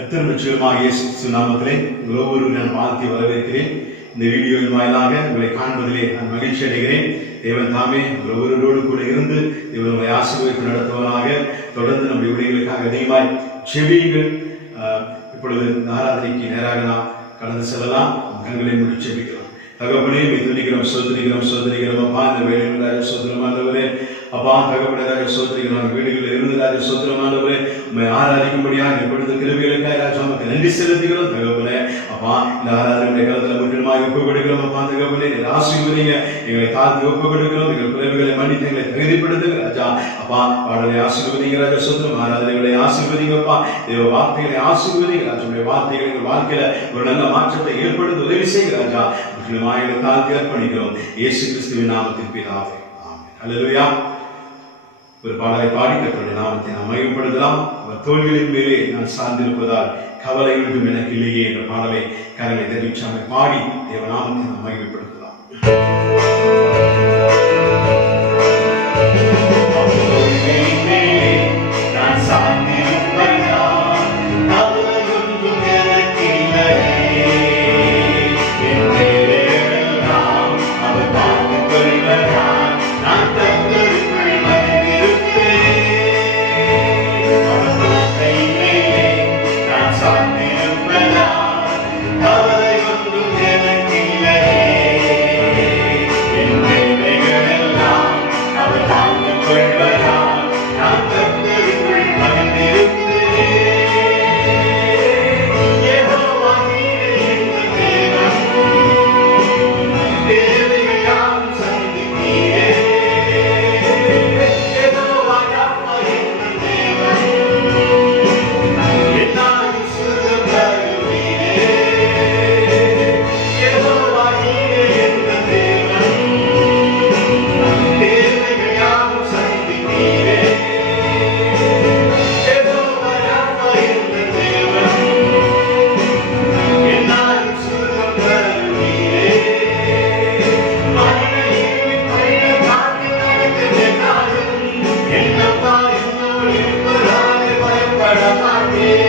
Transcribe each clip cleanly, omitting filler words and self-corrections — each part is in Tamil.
கர்த்தர் நிச்சயமாக இயேசு கிறிஸ்து நாமத்திலே ஒவ்வொரு நான் வாழ்த்தி வரவேற்கிறேன். இந்த வீடியோவின் வாயிலாக உங்களை காண்பதிலே நான் மகிழ்ச்சி அடைகிறேன். தேவன் தாமே ஒவ்வொருவரோடு கூட இருந்து இவர்களை ஆசீர்வதித்து நடத்துவதாக. தொடர்ந்து நம்முடைய ஊழியர்களுக்காக அதிகமாய் ஜெபியுங்கள். இப்பொழுது இந்த ஆராதனைக்கு நேராக நாம் கடந்து செல்லலாம். கண்களை மூடி ஜெபிக்கலாம். தகப்பனே துதிக்கிறோம், சோதரிக்கிறோம் அப்பா. இந்த வேலையில் ராஜ சோதரமானவரே அப்பா, தகப்பனே ராஜ சோதரிக்கிறோம். வீடுகளில் இருந்து ராஜ சோதரமானவரே உண்மை ஆராதிக்கும்படியாக எப்பொழுது கிருபைகளுக்காக ராஜா நமக்கு நன்றி செலுத்துகிறோம். தகப்பனே அப்பா, இந்த ஆராதனை காலத்தில் முற்றிலுமாக ஒப்பு கொடுக்கிறோம் அப்பா. தகப்பனே ஆசீர்வதிங்க, எங்களை காத்து ஒப்பு கொடுக்கிறோம். எங்கள் குறைவுகளை மன்னித்து எங்களை தகுதிப்படுத்துங்க ராஜா அப்பா. பாடலை ஆசீர்வதிங்க ராஜா சோதரம், ஆராதனைகளை ஆசீர்வதிங்கப்பா. தேவ வார்த்தைகளை ஆசீர்வதிங்க ராஜா. வார்த்தைகள் எங்கள் வாழ்க்கையில ஒரு நல்ல மாற்றத்தை ஏற்படுத்த உதவி செய்கிற ராஜா. முற்றிலுமாக தாழ்த்தி அர்ப்பணிக்கிறோம் இயேசு கிறிஸ்துவின் நாமத்தின் பிதாவே, ஆமென். அல்லேலூயா. ஒரு பாடலை பாடி கர்த்தருடைய நாமத்தை நாம் மகிமைப்படுத்தலாம். அவர் தோள்களின் மேலே நான் சார்ந்திருப்பதால் கவலை ஒன்றும் எனக்கு இல்லையே என்ற பாடலை கரங்களை தெரிவிச்சாமல் பாடி தேவ நாமத்தை நாம் மகிமைப்படுத்தலாம். Yeah.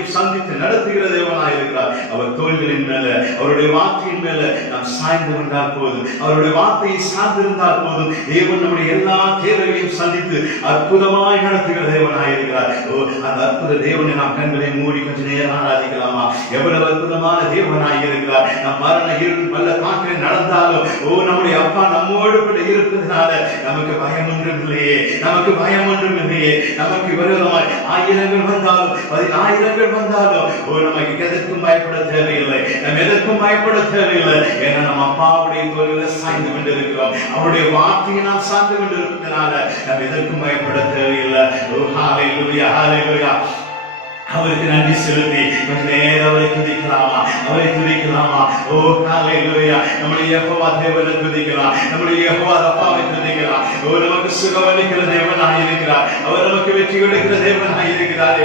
யாவற்றையும் சந்தித்து நடத்துகிற தேவனாய் இருக்கிறார். அவர் தோள்களின் மேல, அவருடைய வார்த்தையின் மேல நாம் சாய்ந்து கொண்டால் போதும், அவருடைய வார்த்தையை சார்ந்திருந்தால் போதும், தேவன் நம்முடைய எல்லா தேவைகளையும் சந்தித்து அற்புதமாய் நடத்துகிற தேவனாய் இருக்கிறார். அந்த அற்புத தேவனை நாம் கண்களை மூடி கொஞ்ச நேரம் ஆராதிக்கலாமா? எவ்வளவு அற்புதமான தேவனாய் இருக்கிறார். நம் மரண இருள் பல்ல காற்றில் நடந்தாலும் நம்முடைய அப்பா நம்மோடு கூட இருப்பதனால நமக்கு பயம் ஒன்றும் இல்லையே, நமக்கு பயம் ஒன்றும் இல்லையே. நமக்கு விரோதமாய் 1000 வந்தாலும் 10000 வந்தாலும் நமக்கு எதற்கும் பயப்பட தேவையில்லை, நம்ம எதற்கும் பயப்பட தேவையில்லை. ஏன்னா நம்ம அப்பாவுடைய தோளில் சாய்ந்து கொண்டிருக்கிறோம், அவருடைய வார்த்தையை நாம் சார்ந்து கொண்டிருப்பதனால நம்ம எதற்கும் பயப்பட தேவையில்லை. ஹல்லேலூயா, ஹல்லேலூயா. அவருக்கு நன்றி செலுத்தி கொஞ்ச நேரம் அவரை துதிக்கலாமா? அவரை துதிக்கலாமா? ஓ ஹல்லேலூயா. நம்முடைய யெகோவா தேவனை துதிக்கலாம், நம்முடைய யெகோவா அப்பாவை துதிக்கலாம். நமக்கு சுகமளிக்கிற தேவனாய் இருக்கிறார், அவர் நமக்கு வெற்றி கொடுக்கிற தேவனாய் இருக்கிறார்,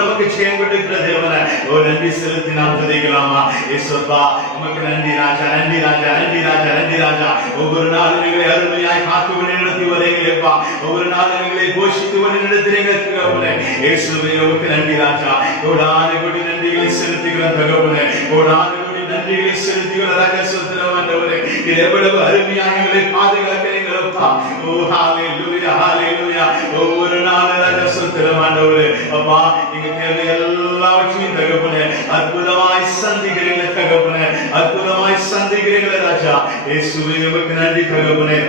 நமக்கு ஜெயம் கொடுக்கிற தேவனை நன்றி செலுத்தி நாம் துதிக்கலாமா? இயேசுப்பா உமக்கு நன்றி ராஜா, நன்றி ராஜா, நன்றி ராஜா, நன்றி ராஜா. ஒவ்வொரு நாளும் எங்களை அருமையாய் காத்து வழி நடத்தி வரீங்களேப்பா, ஒவ்வொரு நாளும் எங்களை போஷித்து வழி நடத்துறீங்க தகவலே. இயேசுவே உமக்கு நன்றி ராஜா. கோடான கோடி நன்றிகளை செலுத்துகிற தகவலே, கோடான கோடி நன்றிகளை செலுத்துகிற ராஜா. சுத்திரம் ஆண்டவரே, இது எவ்வளவு அருமையாக எங்களை பாதுகாக்கிறீங்களப்பா. ஓ ஹல்லேலூயா, ஹல்லேலூயா. ஒவ்வொரு நாளும் ராஜா சுத்திரம் ஆண்டவரே. அப்பா எங்க தேவை எல்லாவற்றையும் தகவலே அற்புதமாய் சந்திக்கிறீங்க தகவலே, அற்புதமாய் சந்திக்கிறீங்க ராஜா. இயேசுவே உமக்கு நன்றி தகவலே.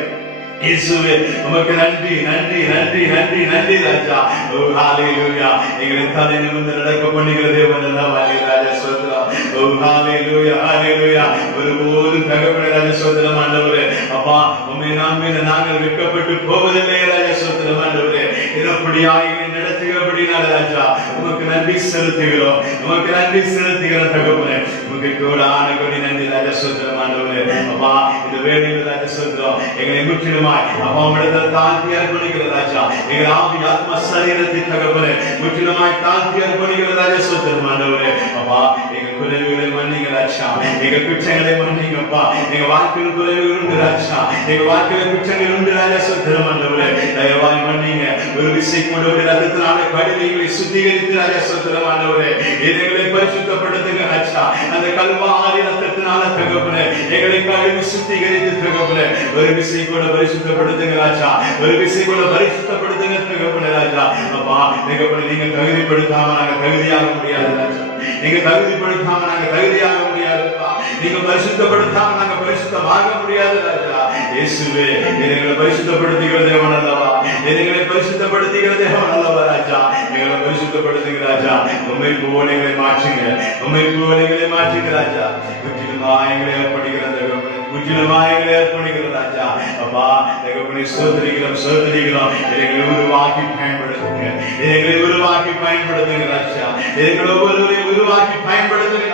இயேசுவே உமக்கு நன்றி, நன்றி, நன்றி, நன்றி, நன்றி ராஜா. ஓ ஹல்லேலூயா. எங்களை தலை நிமிர்ந்து நடக்க பண்ணுகிற தேவன் அல்லவா ராஜா. ஸ்தோத்திரம். ஓ ஹல்லேலூயா, ஹல்லேலூயா. ஒருபோதும் தகப்பனே ராஜா ஸ்தோத்திரம் ஆண்டவரே. அப்பா உம்மை நாங்கள் வெட்கப்பட்டு போவதில்லை ராஜா. ஸ்தோத்திரம் ஆண்டவரே. இதப்படியாக எங்களை நடத்துகிறபடினால ராஜா உமக்கு நன்றி செலுத்துகிறோம், உமக்கு நன்றி செலுத்துகிறோம் தகப்பனே. உமக்கு கோடான கோடி நன்றி ராஜா. ஸ்தோத்திரம் ஆண்டவரே. அப்பா இந்த வேளையில் ராஜா ஸ்தோத்திரம் எங்களை முற்றிலுமாய் அப்பா உம்மிடத்தில் தாழ்த்தி அர்ப்பணிக்கிற ராஜா. எங்கள் ஆவி ஆத்மா சரீரத்தை தகப்பனே முற்றிலுமாய் தாழ்த்தி அர்ப்பணிக்கிற ராஜா. ஸ்தோத்திரம் ஆண்டவரே. அப்பா எங்கள் குறைவுகளை மன்னிங்க ராஜா, எங்கள் குற்றங்களை மன்னிங்கப்பா. எங்க வாழ்க்கையில் குறைவுகள் உண்டு ராஜா, எங்க வாழ்க்கையில குற்றங்கள் உண்டு ராஜா. ஸ்தோத்திரம் ஆண்டவரே. தயவாய் மன்னிங்க. ஒரு விசை கொண்டு ஒரு ரத்தத்தினால கழுவிகளை சுத்திகரித்து ராஜா. ஸ்தோத்திரம் ஆண்டவரே. எங்களை பரிசுத்தப்படுத்துங்க ராஜா. அந்த கல்வாரி ரத்தத்தினால தகப்பனே எங்களை கழுவி சுத்திகரித்து தகப்பனே ஒரு விசை கூட பரிசுத்தப்படுத்துங்க ராஜா, ஒரு விசை கூட பரிசுத்தப்படுத்துங்க தகப்பனே ராஜா. அப்பா தகப்பனே நீங்க தகுதிப்படுத்தாம நாங்க தகுதியாக முடியாது ராஜா, நீங்க தகுதிப்படுத்தாம நாங்க தகுதியாக முடியாதுப்பா, நீங்க பரிசுத்தப்படுத்தாம நாங்க பரிசுத்தமாக முடியாது ராஜா. இயேசுவே எங்களை பரிசுத்தப்படுத்துகிற தேவன் அல்லவா, எங்களை பரிசுத்தப்படுத்துகிற தேவன் அல்லவா ராஜா. எங்களை பரிசுத்தப்படுத்துகிற ராஜா. உம்மை போல எங்களை மாற்றுங்க, உம்மை போல எங்களை மாற்றுங்க ராஜா. முற்றிலுமாய் எங்களை அர்ப்பணிக்கிற தகப்பனே, முற்றிலுமாய் எங்களை அர்ப்பணிக்கிற ராஜா. அப்பா தகப்பனே சோதரிக்கிறோம், சோதரிக்கிறோம். எங்களை உருவாக்கி பயன்படுத்துங்க, எங்களை உருவாக்கி பயன்படுத்துங்க ராஜா. எங்களை ஒவ்வொருவரையும் உருவாக்கி பயன்படுத்துங்க.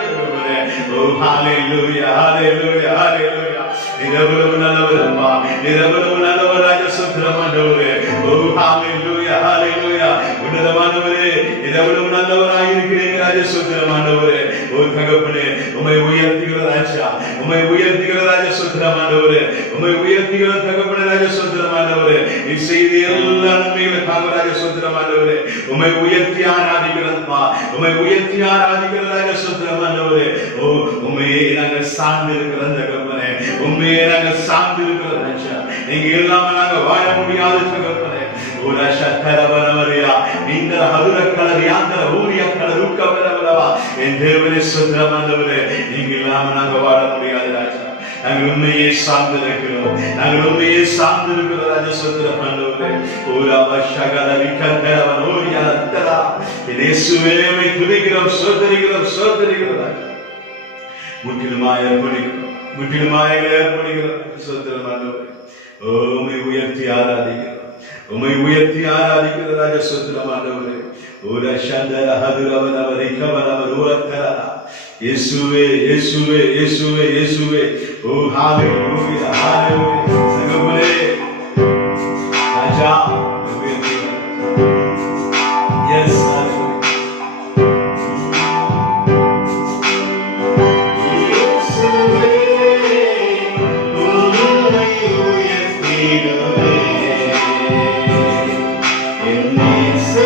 ஓ ஹல்லேலூயா, ஹல்லேலூயா, ஹல்லேலூயா. இரவு நல்லவரப்பா, இரவு நல்லவர் ராஜா. சுத்திரம் ஆண்டவரே. ஓ ஹல்லேலூயா, ஹல்லேலூயா. உன்னதமானவரே இரவு நல்லவராய் இருக்கிறீங்க ராஜா. சுத்திரம் ஆண்டவரே. ஓ தகப்பனே உம்மை உயர்த்துகிற ராஜா, உம்மை உயர்த்துகிற ராஜா. சுத்திரம் ஆண்டவரே. உம்மை உயர்த்துகிற தகப்பனே ராஜா. சுத்திரம் ஆண்டவரே. இச்செய்தி எல்லா நன்மைகளுக்காக ராஜா. சுத்திரம் ஆண்டவரே. உம்மை உயர்த்தி ஆராதிக்கிறப்பா, உம்மை உயர்த்தி ஆராதிக்கிற ராஜா. சுத்திரம் ஆண்டவரே. ஓ உம்மையே நாங்கள் சார்ந்து இருக்கிற தகப்பனே, உம்மையே நாங்கள் சார்ந்து இருக்கிற ராஜா. நீங்க இல்லாம நாங்க வாழ முடியாது தகப்பனே. ஓ ராஜா கரவரவரியா நீங்க ஹதுரக்கலர் யாந்தர ஊரியக்கலர் உக்கவரவரவா. என் தேவனே சுத்திரம் ஆண்டவரே. நீங்க இல்லாம நாங்க வாழ முடியாது ராஜா. நாங்கள் உண்மையே சார்ந்து இருக்கிறோம், நாங்கள் உண்மையே சார்ந்து இருக்கிறோம் ராஜா. சுத்திரம் ஆண்டவரே. ஓராவா சகல விக்கந்தரவன் ஓரியாந்தரா. இயேசுவே உம்மை துதிக்கிறோம், சோதரிக்கிறோம், சோதரிக்கிறோம் ராஜா. முற்றிலுமாய் அர்ப்பணிக்கிறோம், முற்றிலுமாய் அர்ப்பணிக்கிறோம். சுத்திரம் ஆண்டவரே. உம்மை உயர்த்தி ஆராதிக்கிறோம், உம்மை உயர்த்தி ஆராதிக்கிற ராஜா. சுத்திரம் ஆண்டவரே. ஓரா சந்தர ஹதுரவனவரை கவனவர் ஊரத்தரா. இயேசுவே, இயேசுவே, இயேசுவே, இயேசுவே. ஓ ஹல்லேலூயா, ஹல்லேலூயா. சகோதரே ராஜா உயர்த்தி. எஸ் Yes,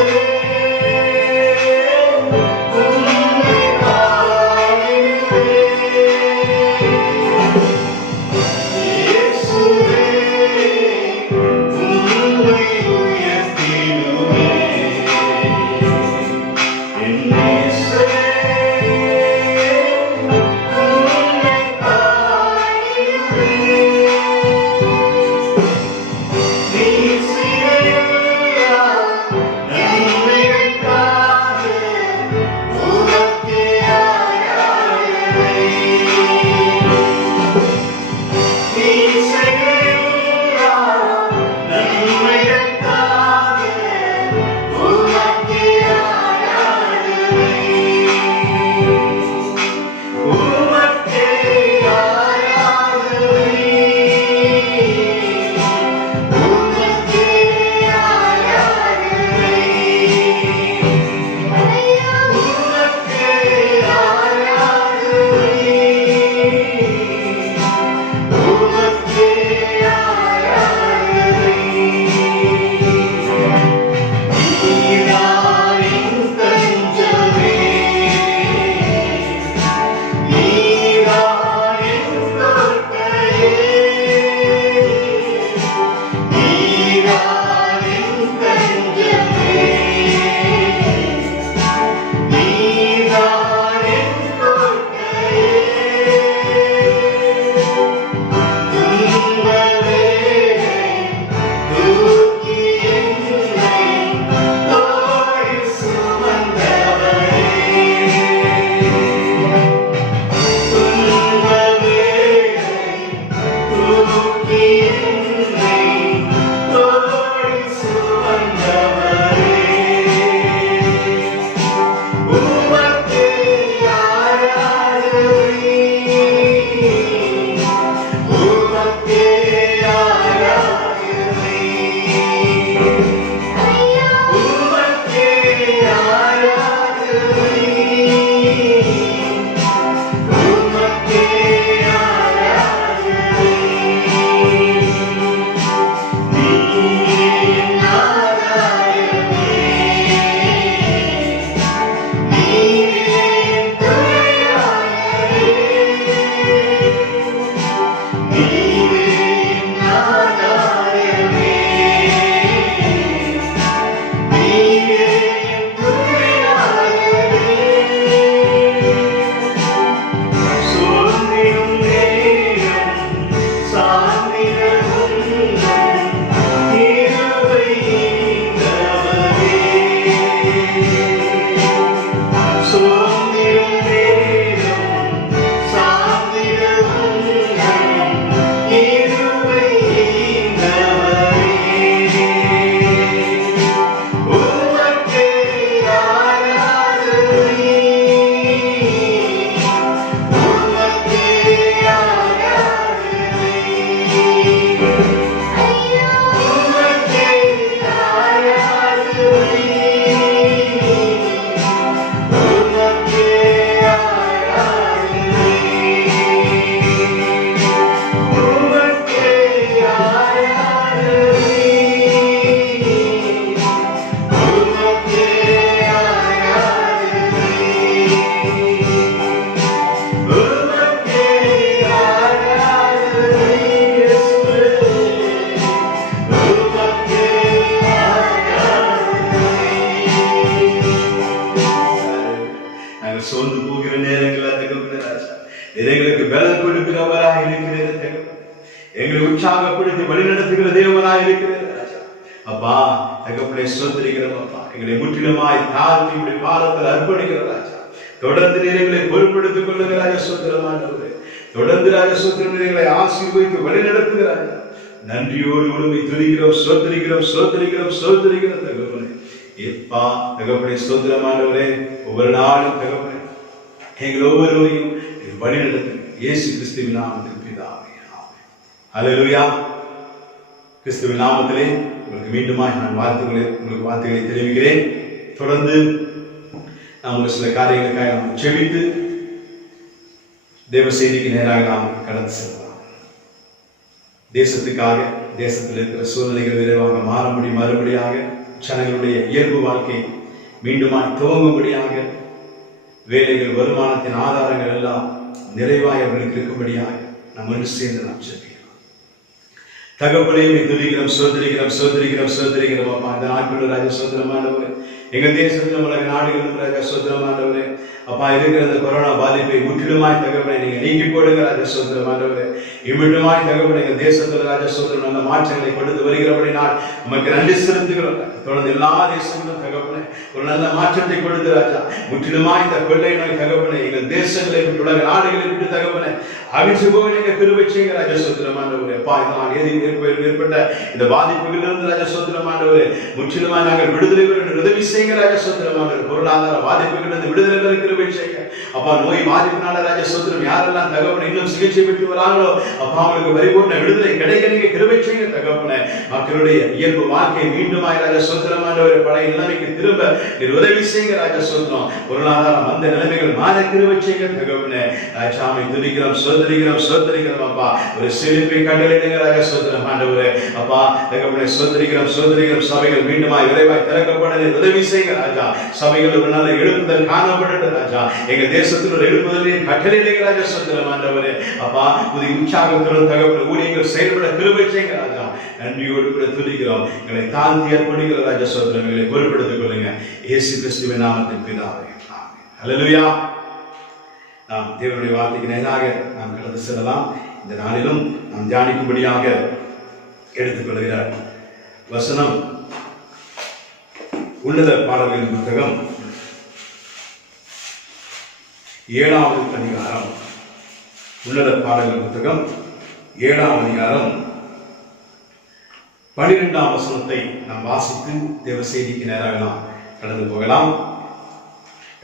நாங்கள் சோர்ந்து போகிற நேரங்களில் தகப்பனே ராஜா, எங்களுக்கு பலம் கொடுக்கிறவராக இருக்கிறது தகப்பனே, எங்களை உற்சாகப்படுத்தி வழிநடத்துகிற தேவனாக இருக்கிறது ராஜா. அப்பா தகப்பனை சோதரிக்கிறோம் அப்பா, எங்களை முற்றிலுமாய் தாழ்த்தி இப்படி பாலத்தில் அர்ப்பணிக்கிற ராஜா. தொடர்ந்து எங்களை பொறுப்படுத்திக் கொள்ளுங்க ராஜா. சோதரமானவரே, தொடர்ந்து ராஜா சோதரங்களை ஆசீர்வதித்து வழிநடத்துகிறார். நன்றியோடு உண்மை துதிக்கிறோம், சோதரிக்கிறோம், சோதரிக்கிறோம், சோதரிக்கிறோம் தகப்பனே. எப்பா தகப்பனை சோதரமானவரே, ஒவ்வொரு நாளும் தகப்பனே எங்கள் ஒவ்வொருவரையும் வழிநடத்து இயேசு கிறிஸ்துவின் நாமத்தில் பிதாவே. அல்லேலூயா. கிறிஸ்துவின் நாமத்திலே உங்களுக்கு மீண்டுமாய் நான் உங்களுக்கு வார்த்தைகளை தெரிவிக்கிறேன். தொடர்ந்து நாம் சில காரியங்களுக்காக நாம் செபித்து தேவ செய்திக்கு நேராக நாம் கடந்து செல்லலாம். தேசத்துக்காக, தேசத்தில் இருக்கிற சூழ்நிலைகள் விரைவாக மாறும்படி, மறுபடியாக ஜனங்களுடைய இயல்பு வாழ்க்கை மீண்டுமாய் துவங்கும்படியாக, வேலைகள், வருமானத்தின் ஆதாரங்கள் எல்லாம் நிறைவாய் அவர்களுக்கு இருக்கும்படியாக நாம் ஒன்று சேர்ந்து நாம் செபிக்கிறோம். தகப்பனையும் துதிக்கிறோம், சோதரிக்கிறோம், சோதரிக்கிறோம், சோதரிக்கிறோம் அப்பா. இந்த நாட்கள் ராஜா சோதரமானவரே, எங்கள் தேசத்தில் உலக நாடுகளும் ராஜா சோதரமானவரே அப்பா, இருக்கிற இந்த கொரோனா பாதிப்பை முற்றிலுமாய் தகவலை நீங்க நீக்கி போடுங்க ராஜா சோதரமானவரே. இம்மிட்டுமாய் தகவல் எங்கள் தேசத்தில் ராஜா சோதரம் நல்ல மாற்றங்களை கொடுத்து வருகிறபடினால் நமக்கு நன்றி செலுத்துகிறோம். தொடர்ந்து எல்லா தேசங்களும் தகவலை ஒரு நல்ல மாற்றத்தை கொடுத்து ராஜா, முற்றிலுமாய் இந்த கொள்ளை நோய் தகவலை எங்கள் தேசங்களை விட்டு, உலக நாடுகளை விட்டு தகவலை அவிச்சு போக நீங்க கிருபை செய்யுங்க ராஜா சோதரமானவரே. அப்பா, இதனால் ஏற்பட்ட இந்த பாதிப்புகளிலிருந்து ராஜா சோதரமானவரே முற்றிலுமாய் நாங்கள் விடுதலை பெற உதவி செய்யுங்க ராஜா சோதரமானவரே. பொருளாதார பாதிப்புகளிலிருந்து விடுதலை பெற கிருபை செய்யுங்க அப்பா. நோய் பாதிப்பினால ராஜா சோதரம் யாரெல்லாம் தகவலை இன்னும் சிகிச்சை பெற்று வராங்களோ அப்பா, அவங்களுக்கு பரிபூர்ண விடுதலை கிடைக்க நீங்க கிருபை செய்யுங்க தகவலை. மக்களுடைய இயல்பு வாழ்க்கை மீண்டுமாய் ராஜா சோதரமானவரை பழைய நிலைமைக்கு திரும்ப நீர் உதவி செய்யுங்க ராஜா சோதரம். பொருளாதாரம் அந்த நிலைமைகள் மாற கிருபை செய்யுங்க தகவலை. சாமி துதிக்கிறோம், சோதரிக்கிறோம், சோதரிக்கிறோம் அப்பா. ஒரு செழிப்பை கட்டளையிடுங்க ராஜா சோதரம் ஆண்டவரே அப்பா. தகவலை சோதரிக்கிறோம், சோதரிக்கிறோம். சபைகள் மீண்டுமாய் விரைவாய் திறக்கப்பட நீர் உதவி செய்யுங்க ராஜா. சபைகள் ஒரு நல்ல எழுப்புதல் காணப்படட்டும் ராஜா. எங்க தேசத்தில் ஒரு எழுப்புதலின் கட்டளையிடுங்க ராஜா சோதரம் ஆண்டவரே அப்பா. புதிய உற்சாகத்துடன் தகவல் ஊழியர்கள் செயல்பட கிருபை செய்யுங்க ராஜா. நன்றியோடு கூட துதிக்கிறோம். எங்களை தாழ்த்தி அர்ப்பணிக்கிற ராஜா சோதரம் எங்களை பொறுப்படுத்திக் கொள்ளுங்க இயேசு கிறிஸ்துவின் நாமத்தில் பிதாவே. ஆமென். அல்லேலூயா. நாம் தேவனுடைய வார்த்தைக்கு நேராக நாம் கடந்து செல்லலாம். இந்த நாளிலும் நாம் தியானிக்கும்படியாக எடுத்துக்கொள்கிறார் வசனம் உன்னத பாடல்களின் புத்தகம் 7வது அதிகாரம். உன்னத பாடல்கள் புத்தகம் 7வது அதிகாரம் 12ஆம் வசனத்தை நாம் வாசித்து தேவ செய்திக்கு நேராக நாம் கடந்து போகலாம்.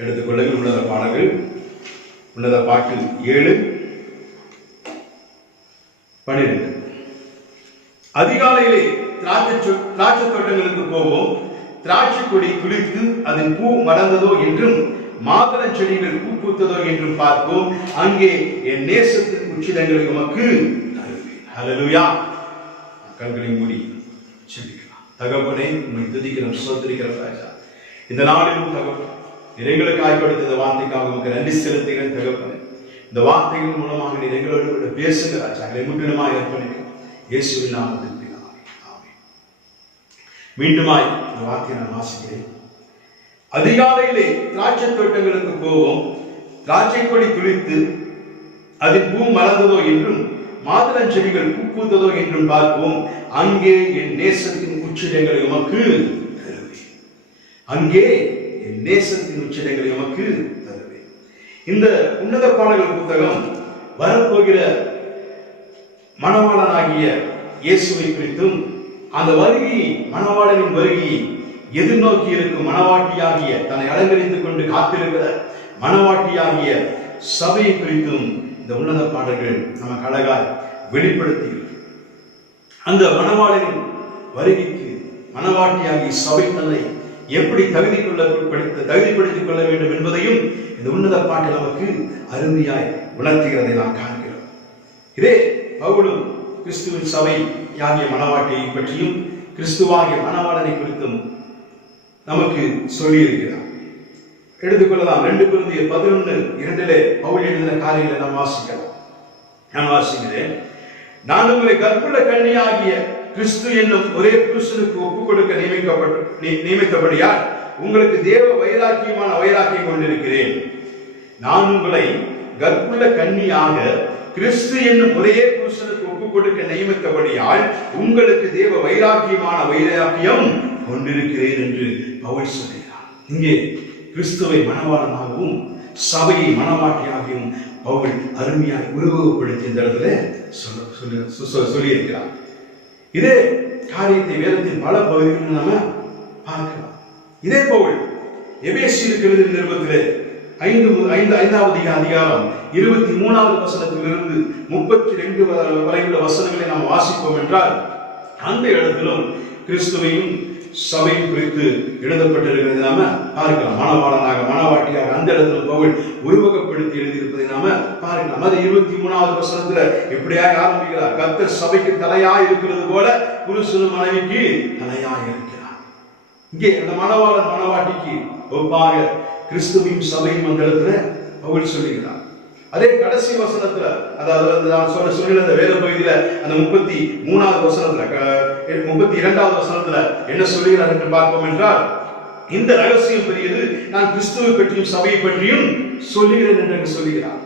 எடுத்துக்கொள்ளுங்கள். உன்னத பாடல்கள், உன்னத பாட்டு 7:12. அதிகாலையிலே திராட்சை தோட்டங்களுக்கு போவோம். திராட்சை கொடி துளிர்த்து அதன் பூ மலர்ந்ததோ என்றும் மாதுளை செடிகள் பூ பூத்ததோ என்றும் பார்ப்போம். அங்கே என் நேசத்தின் உச்சிதங்களை உமக்கு தருவேன். ஹல்லேலூயா. கண்களை மூடி செபிக்கலாம். தகப்பனே, உம்மை துதிக்கிறோம், ஸ்தோத்திரிக்கிறோம் ராஜா. இந்த நாளிலும் தகப்பனே, எங்களுக்கு ஆய்ப்படுத்த இந்த வார்த்தைக்காக உமக்கு நன்றி செலுத்துகிறேன் தகப்பனே. இந்த வார்த்தைகள் மூலமாக நீர் எங்களோடு கூட பேசுங்க ராஜா. எங்களை முற்றிலுமாய் அர்ப்பணிக்கிறோம் இயேசுவின் நாமத்தில் பிதாவே. ஆமென். மீண்டுமாய் இந்த வார்த்தையை நான் வாசிக்கிறேன். அதிகாலையிலே திராட்சை தோட்டங்களுக்கு போவோம். திராட்சை கொடி துளிர்த்து அதில் பூ மலர்ந்ததோ என்றும் மாதுளை செடிகள் பூ பூத்ததோ என்றும் பார்ப்போம். அங்கே என் நேசத்தின் உச்சிதங்களை உமக்கு தருவேன். அங்கே என் நேசத்தின் உச்சிதங்களை உமக்கு தருவேன். இந்த உன்னத பாடல்கள் புத்தகம் வரப்போகிற மணவாளனாகிய இயேசுவை குறித்தும், அந்த வருகை, மணவாளனின் வருகையை எதிர்நோக்கி இருக்கும் மணவாட்டியாகிய, தன்னை அலங்கரித்துக் கொண்டு காத்திருக்கிற மணவாட்டியாகிய சபையை குறித்தும் இந்த உன்னத பாடல்கள் நமக்கு அழகாய் வெளிப்படுத்தி, அந்த மணவாளனின் வருகைக்கு மணவாட்டியாகிய சபை தன்னை எப்படி தகுதிப்படுத்திக் கொள்ள வேண்டும் என்பதையும் இந்த உன்னத பாட்டு நமக்கு அருமையாய் உணர்த்துகிறதை நாம் காண்கிறோம். இதே பவுலும் கிறிஸ்துவின் சபை ஆகிய மணவாட்டியை பற்றியும் கிறிஸ்துவாகிய மணவாளனை குறித்தும் நமக்கு சொல்லி இருக்கிறார். எடுத்துக்கொள்ளலாம். 2 கொரிந்தியர் 11:2 பவுல் எழுதின காரியங்களை நாம் வாசிக்கலாம். நான் வாசிக்கிறேன். நான் உங்களை கற்புள்ள கன்னியாகிய கிறிஸ்து என்னும் ஒரே புருஷனுக்கு ஒப்புக் கொடுக்க நியமித்தபடியால் உங்களுக்கு தேவ வைராக்கியமான வைராக்கியம் கொண்டிருக்கிறேன். நான் உங்களை கற்புள்ள கன்னியாக கிறிஸ்து என்னும் ஒரே புருஷனுக்கு ஒப்புக் கொடுக்க நியமித்தபடியால் உங்களுக்கு தேவ வைராக்கியம் கொண்டிருக்கிறேன் என்று பவுல் சொல்கிறார். இங்கே கிறிஸ்துவை மணவாளனாகவும் சபையை மணவாட்டியாகவும் பவுல் அருமையாக உருவகப்படுத்தி இந்த இடத்துல சொல்லியிருக்கிறார். இதே காரியத்தை வேதத்தின் பல பகுதிகளில் நாம பார்க்கலாம். இதே பவுல் எபேசியருக்கு எழுதிய நிருபத்திலே 5வது அதிகாரம் 23வது வசனத்திலிருந்து 32 வரையுள்ள வசனங்களை நாம் வாசிப்போம் என்றால் அந்த இடத்திலும் கிறிஸ்துவையும் சபையும் குறித்து எழுதப்பட்டிருக்கிறது நாம பார்க்கலாம். மணவாளனாக மணவாட்டியாக அந்த இடத்துல பவுல் உருவகப்படுத்தி எழுதியிருப்பதை நாம பார்க்கலாம். அது 23வது வசனத்துல எப்படியாக ஆரம்பிக்கிறார்? கர்த்தர் சபைக்கு தலையாய் இருக்கிறது போல புருஷனும் மனைவிக்கு தலையாய் இருக்கிறார். இங்கே அந்த மணவாளன் மணவாட்டிக்கு ஒப்பாக கிறிஸ்துவையும் சபையும் அந்த இடத்துல பவுல் சொல்லுகிறார். அதே கடைசி வசனத்துல, அதாவது நான் சொல்ல அந்த வேத பகுதியில அந்த 33வது வசனத்துல 32வது வசனத்துல என்ன சொல்லுகிறார் என்று பார்ப்போம் என்றால், இந்த ரகசியம் பெரியது, நான் கிறிஸ்துவை பற்றியும் சபையை பற்றியும் சொல்லுகிறேன் என்று சொல்லுகிறார்.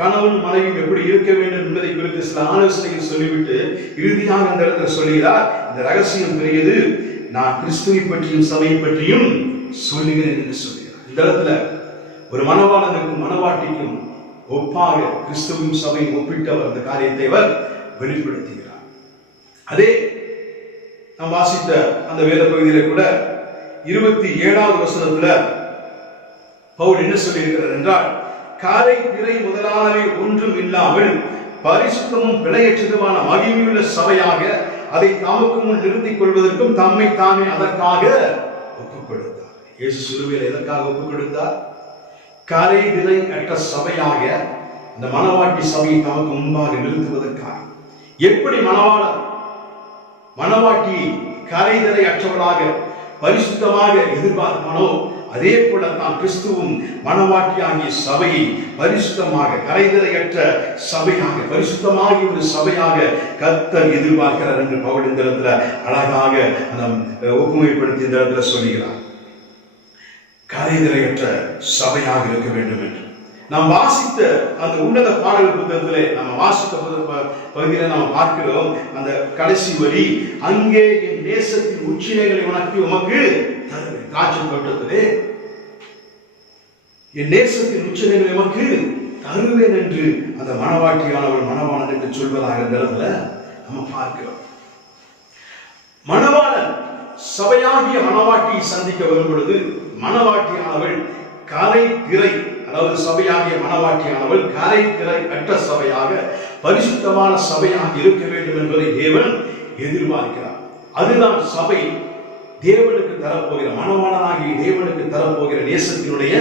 கணவன் மனைவி எப்படி இருக்க வேண்டும் என்பதை குறித்து சில ஆலோசனைகள் சொல்லிவிட்டு இறுதியாக அந்த இடத்துல சொல்லுகிறார், இந்த ரகசியம் பெரியது, நான் கிறிஸ்துவை பற்றியும் சபையை பற்றியும் சொல்லுகிறேன் என்று சொல்லுகிறார். இந்த இடத்துல ஒரு மணவாளனுக்கும் மணவாட்டிக்கும் ஒப்பாக கிறிஸ்துவும் சபையும் ஒப்பிட்டு அவர் அந்த காரியத்தை அவர் வெளிப்படுத்துகிறார். அதே நாம் வாசித்த அந்த வேத பகுதியில கூட 27வது வசனத்துல பவுல் என்ன சொல்லியிருக்கிறார் என்றால், காரை திரை முதலானவை ஒன்றும் இல்லாமல் பரிசுத்தமும் பிழையற்றதுமான மகிமையுள்ள சபையாக அதை தமக்கு முன் நிறுத்திக் கொள்வதற்கும் தம்மை தாமே அதற்காக ஒப்புக் கொடுத்தார். இயேசு சிலுவையில் எதற்காக ஒப்புக் கொடுத்தார்? காரை திரை அற்ற சபையாக இந்த மணவாட்டி சபையை தமக்கு முன்பாக நிறுத்துவதற்காக. எப்படி மணவாட்டி காரை திரை அற்றவளாக பரிசுத்தமாக எதிர்பார்ப்பானோ அதே போல தான் கிறிஸ்துவும் மணவாட்டியாகிய சபையை பரிசுத்தமாக கரைதிரையற்ற சபையாக பரிசுத்தமாகிய ஒரு சபையாக கர்த்தர் எதிர்பார்க்கிறார் என்று பவுல் இந்த இடத்துல அழகாக ஒப்புமைப்படுத்தி இந்த இடத்துல சொல்லுகிறார். கரைதிரையற்ற சபையாக இருக்க வேண்டும் என்று நாம் வாசித்த அந்த உன்னத பாடல் புத்தகத்திலே நம்ம வாசித்த பகுதியில நாம் பார்க்கிறோம். அந்த கடைசி வரி, அங்கே என் நேசத்தின் உச்சிலைகளை உமக்கு தருவேன். திராட்சை தோட்டத்திலே என் நேசத்தின் உச்சிலைகளை உமக்கு தருவேன் என்று அந்த மணவாட்டியானவள் மணவாளனுக்கு சொல்வதாக இந்த இடத்துல நம்ம பார்க்கிறோம். மணவாளன் சபையாகிய மணவாட்டியை சந்திக்க வரும் பொழுது மணவாட்டியானவள் காரை திரை, அதாவது சபையாகிய மணவாட்டியானவள் காரை திரை அற்ற சபையாக பரிசுத்தமான சபையாக இருக்க வேண்டும் என்பதை தேவன் எதிர்பார்க்கிறார். அதுதான் சபை தேவனுக்கு தரப்போகிற, மணவாளனாகிய தேவனுக்கு தரப்போகிற நேசத்தினுடைய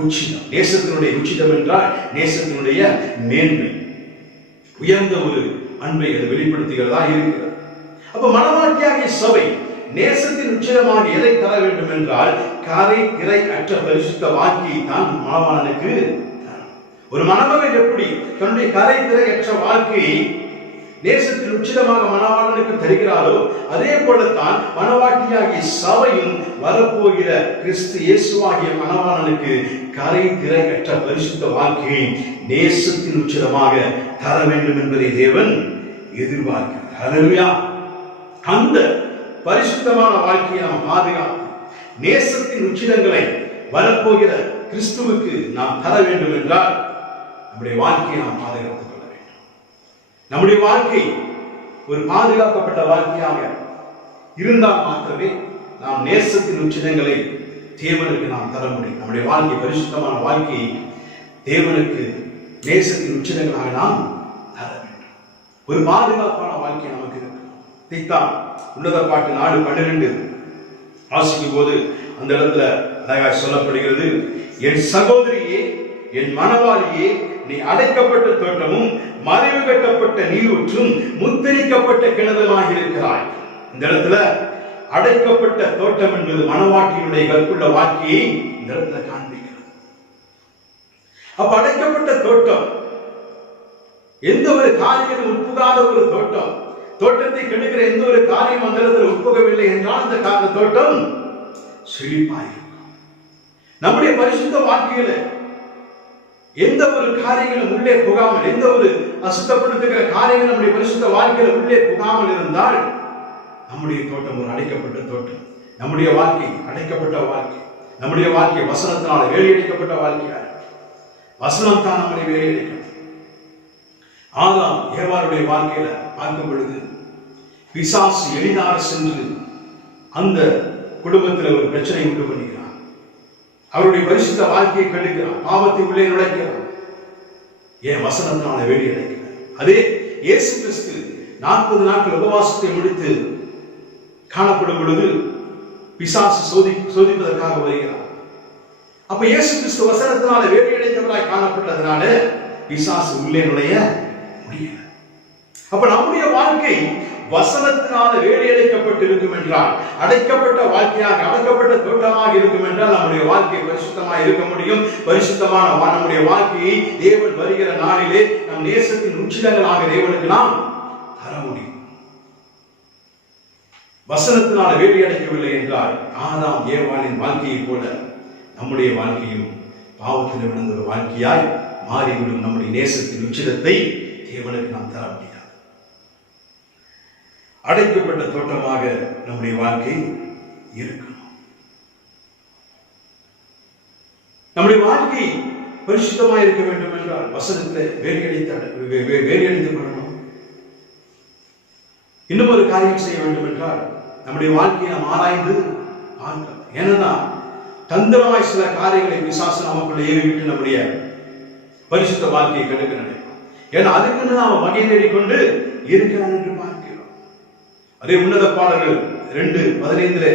உச்சிதம். நேசத்தினுடைய உச்சிதம் என்றால் நேசத்தினுடைய மேன்மை, உயர்ந்த ஒரு அன்பை அது வெளிப்படுத்துகிறதா இருக்கிறது. அப்ப மணவாட்டியாகிய சபை நேசத்தின் உச்சிதமாக எதை தர வேண்டும் என்றால் காரை திரை அற்ற பரிசுத்த வாழ்க்கையை தான் மணவாளனுக்கு. ஒரு மணமகன் எப்படி தன்னுடைய கரை திரை அற்ற வாழ்க்கையை நேசத்தின் உச்சிதமாக மணவாளனுக்கு தருகிறாரோ அதே போலத்தான் மணவாட்டியாகிய சபையும் வரப்போகிற கிறிஸ்து இயேசுவாகிய மணவாளனுக்கு கரை திரை அற்ற பரிசுத்த வாழ்க்கையை நேசத்தின் உச்சிதமாக தர வேண்டும் என்பதை தேவன் எதிர்பார்க்கிறார். ஹல்லேலூயா. அந்த பரிசுத்தமான வாழ்க்கையை நாம் பாதுகாத்து நேசத்தின் உச்சிதங்களை வரப்போகிற கிறிஸ்துவுக்கு நாம் தர வேண்டும் என்றால் நம்முடைய வாழ்க்கையை நாம் பாதுகாத்துக் கொள்ள வேண்டும். நம்முடைய வாழ்க்கை ஒரு பாதுகாக்கப்பட்ட வாழ்க்கையாக இருந்தால் மாத்திரமே நாம் நேசத்தின் உச்சிதங்களை தேவனுக்கு நாம் தர முடியும். நம்முடைய வாழ்க்கை பரிசுத்தமான வாழ்க்கையை தேவனுக்கு நேசத்தின் உச்சிதங்களாக நாம் தர வேண்டும். ஒரு பாதுகாப்பான வாழ்க்கை நமக்கு இருக்கு. இதைத்தான் உன்னத பாட்டு 4:12 வாசிக்கும் போது அந்த இடத்துல அழகாக சொல்லப்படுகிறது, என் சகோதரியே, என் மணவாளியே, நீ அடைக்கப்பட்ட தோட்டமும் மறைவு கட்டப்பட்ட நீரூற்றும் முத்திரிக்கப்பட்ட கிணறுமாக இருக்கிறாய். இந்த இடத்துல அடைக்கப்பட்ட தோட்டம் என்பது மணவாட்டியினுடைய கற்புள்ள வாழ்க்கையை இந்த இடத்துல காண்பிக்கிறது. அப்ப அடைக்கப்பட்ட தோட்டம் எந்த ஒரு காரியமும் உட்புகாத ஒரு தோட்டம், தோட்டத்தை கெடுக்கிற எந்த ஒரு காரியம் அந்த இடத்துல உட்புகவில்லை என்றால் அந்த தோட்டம் செழிப்பாயிருக்கும். நம்முடைய பரிசுத்த வாழ்க்கையில எந்த ஒரு காரியங்களும் உள்ளே புகாமல், எந்த ஒரு அசுத்தப்படுத்துகிற காரியங்கள் நம்முடைய பரிசுத்த வாழ்க்கையில் உள்ளே புகாமல் இருந்தால் நம்முடைய தோட்டம் ஒரு அடைக்கப்பட்ட தோட்டம். நம்முடைய வாழ்க்கை அடைக்கப்பட்ட வாழ்க்கை. நம்முடைய வாழ்க்கை வசனத்தினால் வேலையடைக்கப்பட்ட வாழ்க்கையாக. வசனம் தான் நம்மளை வேலையடைக்கும். ஆதாம் ஏவாளுடைய வாழ்க்கையில பார்க்கும் பொழுது பிசாசு எளிதாக சென்று அந்த குடும்பத்தில் ஒரு பிரச்சனை உண்டு பண்ணுகிறான். அவருடைய பரிசுத்த வாழ்க்கையை கெடுக்கிறான். பாவத்தை உள்ளே நுழைக்கிறான். ஏன்? வசனத்தினால வேலையடைக்கிறார். அதே இயேசு கிறிஸ்து 40 நாட்கள் உபவாசத்தை முடித்து காணப்படும் பொழுது பிசாசு சோதிப்பதற்காக வருகிறார். அப்ப இயேசு கிறிஸ்து வசனத்தினால வேலையடைத்தவராய் காணப்பட்டதனால பிசாசு உள்ளே நுழைய முடியல. அப்ப நம்முடைய வாழ்க்கை வசனத்தினால வேலையடைக்கப்பட்டு இருக்கும் என்றால், அடைக்கப்பட்ட வாழ்க்கையாக, அடைக்கப்பட்ட தோட்டமாக இருக்கும் என்றால் நம்முடைய வாழ்க்கை பரிசுத்தமாக இருக்க முடியும். பரிசுத்தமான நம்முடைய வாழ்க்கையை தேவன் வருகிற நாளிலே நம் நேசத்தின் உச்சிதங்களாக தேவனுக்கு நாம் தர முடியும். வசனத்தினால வேலையடைக்கவில்லை என்றால் ஆதாம் ஏவாளின் வாழ்க்கையை போல நம்முடைய வாழ்க்கையும் பாவத்தில் விழுந்த ஒரு வாழ்க்கையாய் மாறிவிடும். நம்முடைய நேசத்தின் உச்சிதத்தை தேவனுக்கு நாம் தர முடியாது. அடைக்கப்பட்ட தோட்டமாக நம்முடைய வாழ்க்கை இருக்கணும். நம்முடைய வாழ்க்கை பரிசுத்தமாக இருக்க வேண்டும் என்றால் வசனத்தை வேலையடித்துக் கொள்ளணும். இன்னும் ஒரு காரியம் செய்ய வேண்டும் என்றால் நம்முடைய வாழ்க்கையை நாம் ஆராய்ந்து பார்க்கலாம். ஏன்னா தந்திரமாய் சில காரியங்களை பிசாசு நமக்குள்ள ஏறிவிட்டு நம்முடைய பரிசுத்த வாழ்க்கையை கெடுக்க நினைப்போம். ஏன்னா அதுக்குன்னு நாம் வகை தேடிக்கொண்டு இருக்கிறான் என்று பார்க்கிறோம். அதே உன்னத பாடல்கள் 2:15